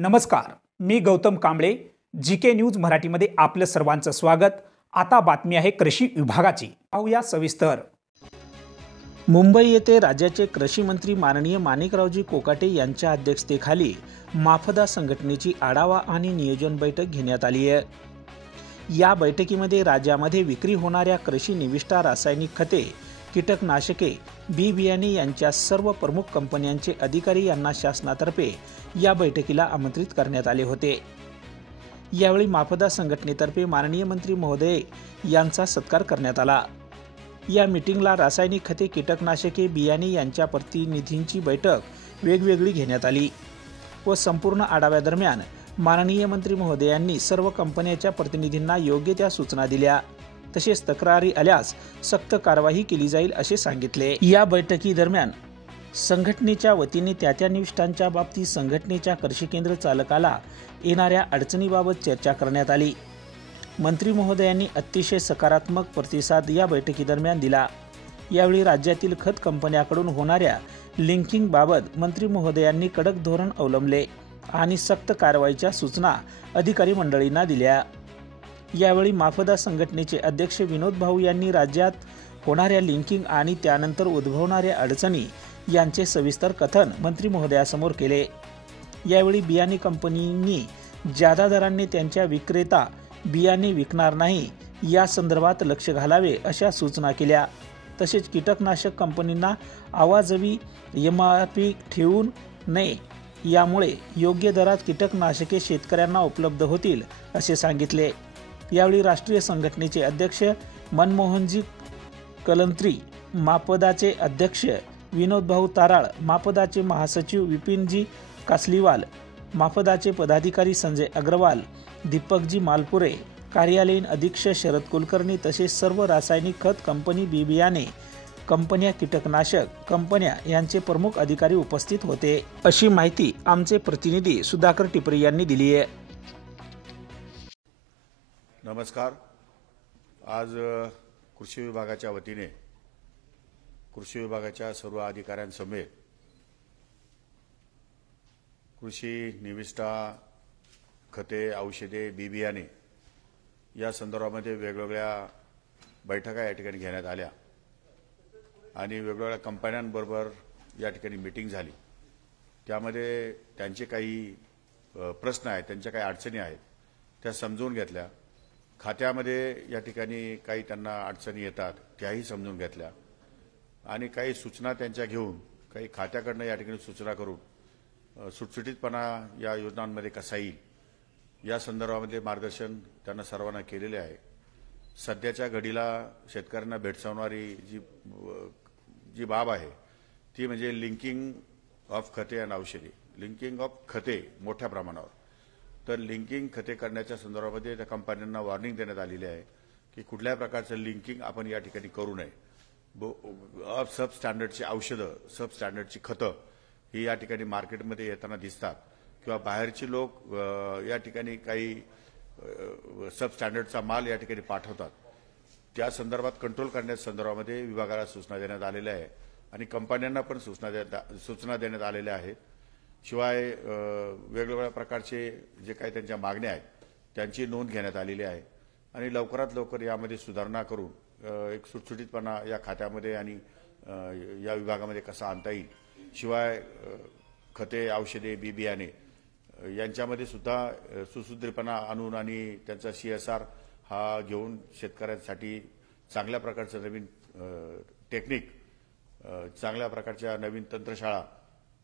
नमस्कार, मी Gautam Kamble. GK news मराठीमध्ये आपलं सर्वांचं स्वागत. आता बातमी आहे कृषी विभागाची. पाहूया सविस्तर. मुंबई येथे राज्याचे कृषी मंत्री माननीय माणिकरावजी कोकाटे यांच्या अध्यक्षतेखाली माफदा संघटनेची आढावा आणि नियोजन बैठक घेण्यात आली आहे. या बैठकीमध्ये राज्यामध्ये विक्री होणाऱ्या कृषी निविष्ठा, रासायनिक खते, कीटकनाशके, बी बियाणे यांच्या सर्व प्रमुख कंपन्यांचे अधिकारी यांना शासनातर्फे या बैठकीला आमंत्रित करण्यात आले होते. यावेळी माफदा संघटनेतर्फे माननीय मंत्री महोदय यांचा सत्कार करण्यात आला. या मीटिंगला रासायनिक खते, कीटकनाशके, बियाणे यांच्या प्रतिनिधींची बैठक वेगवेगळी घेण्यात आली व संपूर्ण आढाव्यादरम्यान माननीय मंत्री महोदयांनी सर्व कंपन्यांच्या प्रतिनिधींना योग्य त्या सूचना दिल्या. तसेच तक्रारी आल्यास सक्त कारवाई केली जाईल असे सांगितले. या बैठकीदरम्यान संघटनेच्या वतीने त्या निविष्ठांच्या बाबतीत संघटनेच्या कृषी केंद्र चालकाला येणाऱ्या अडचणीबाबत चर्चा करण्यात आली. मंत्री महोदयांनी अतिशय सकारात्मक प्रतिसाद या बैठकीदरम्यान दिला. यावेळी राज्यातील खत कंपन्यांकडून होणाऱ्या लिंकिंग बाबत मंत्री महोदयांनी कडक धोरण अवलंबले आणि सक्त कारवाईच्या सूचना अधिकारी मंडळींना दिल्या. यावेळी माफदा संघटनेचे अध्यक्ष विनोद भाऊ यांनी राज्यात होणाऱ्या लिंकिंग आणि त्यानंतर उद्भवणाऱ्या अडचणी यांचे सविस्तर कथन मंत्री महोदयासमोर केले. यावेळी बियाणे कंपनींनी जादा दराने त्यांच्या विक्रेता बियाणे विकणार नाही या संदर्भात लक्ष घालावे अशा सूचना केल्या. तसेच कीटकनाशक कंपनींना आवाजवी MRP ठेवू नये, यामुळे योग्य दरात कीटकनाशके शेतकऱ्यांना उपलब्ध होतील असे सांगितले. यावेळी राष्ट्रीय संघटनेचे अध्यक्ष मनमोहनजी कलंत्री, मापदाचे अध्यक्ष विनोद भाऊ ताराळ, मापदाचे महासचिव विपिनजी कासलीवाल, माफदाचे पदाधिकारी संजय अग्रवाल, दीपकजी मालपुरे, कार्यालयीन अधीक्षक शरद कुलकर्णी तसेच सर्व रासायनिक खत कंपनी, बी बियाणे कंपन्या, कीटकनाशक कंपन्या यांचे प्रमुख अधिकारी उपस्थित होते, अशी माहिती आमचे प्रतिनिधी सुधाकर टिपरे यांनी दिली आहे. नमस्कार. आज कृषी विभागाच्या वतीने कृषी विभागाच्या सर्व अधिकाऱ्यांसमवेत कृषी निविष्ठा, खते, औषधे, बी बियाणे या संदर्भामध्ये वेगवेगळ्या बैठका या ठिकाणी घेण्यात आल्या आणि वेगवेगळ्या कंपन्यांबरोबर या ठिकाणी मीटिंग झाली. त्यामध्ये त्यांचे काही प्रश्न आहेत, त्यांच्या काही अडचणी आहेत त्या समजून घेतल्या. खात्यामध्ये या ठिकाणी काही त्यांना अडचणी येतात त्याही समजून घेतल्या आणि काही सूचना त्यांच्या घेऊन काही खात्याकडनं या ठिकाणी सूचना करून सुटसुटीतपणा या योजनांमध्ये कसा येईल या संदर्भामध्ये मार्गदर्शन त्यांना सर्वांना केलेले आहे. सध्याच्या घडीला शेतकऱ्यांना भेडसावणारी जी बाब आहे ती म्हणजे लिंकिंग ऑफ खते आणि औषधी. लिंकिंग ऑफ खते मोठ्या प्रमाणावर, तर लिंकिंग खते करण्याच्या संदर्भामध्ये त्या कंपन्यांना वॉर्निंग देण्यात आलेली आहे की कुठल्याही प्रकारचं लिंकिंग आपण या ठिकाणी करू नये. सब स्टँडर्डची औषधं, सब स्टँडर्डची खतं ही या ठिकाणी मार्केटमध्ये येताना दिसतात किंवा बाहेरचे लोक या ठिकाणी काही सब स्टँडर्डचा माल या ठिकाणी पाठवतात. त्या संदर्भात कंट्रोल करण्याच्या संदर्भामध्ये विभागाला सूचना देण्यात आलेल्या आहे आणि कंपन्यांना पण सूचना देण्यात आलेल्या आहेत. शिवाय वेगवेगळ्या प्रकारचे जे काही त्यांच्या मागण्या आहेत त्यांची नोंद घेण्यात आलेली आहे आणि लवकरात लवकर यामध्ये सुधारणा करून एक सुटसुटीतपणा या खात्यामध्ये आणि या विभागामध्ये कसा आणता येईल. शिवाय खते, औषधे, बी बियाणे यांच्यामध्ये सुद्धा सुसूत्रीपणा आणून आणि त्यांचा CSR हा घेऊन शेतकऱ्यांसाठी चांगल्या प्रकारचं नवीन टेक्निक, चांगल्या प्रकारच्या नवीन तंत्रशाळा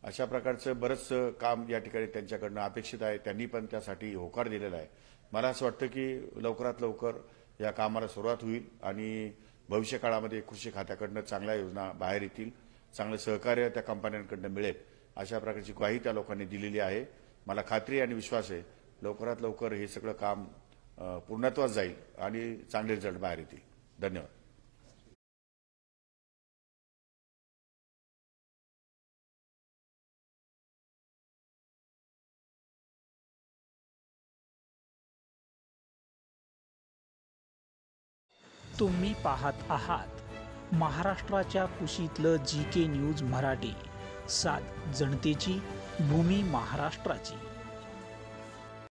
अशा प्रकारचं बरंच काम या ठिकाणी त्यांच्याकडनं अपेक्षित आहे. त्यांनी पण त्यासाठी होकार दिलेला आहे. मला असं वाटतं की लवकरात लवकर या कामाला सुरुवात होईल आणि भविष्य काळामध्ये कृषी खात्याकडनं चांगल्या योजना बाहेर येतील, चांगलं सहकार्य त्या कंपन्यांकडनं मिळेल अशा प्रकारची ग्वाही त्या लोकांनी दिलेली आहे. मला खात्री आणि विश्वास आहे लवकरात लवकर हे सगळं काम पूर्णत्वास जाईल आणि चांगले रिझल्ट बाहेर येतील. धन्यवाद. तुम्ही पाहत आहात महाराष्ट्राच्या कुशीतलं जीके न्यूज मराठी. सात जनतेची, भूमी महाराष्ट्राची.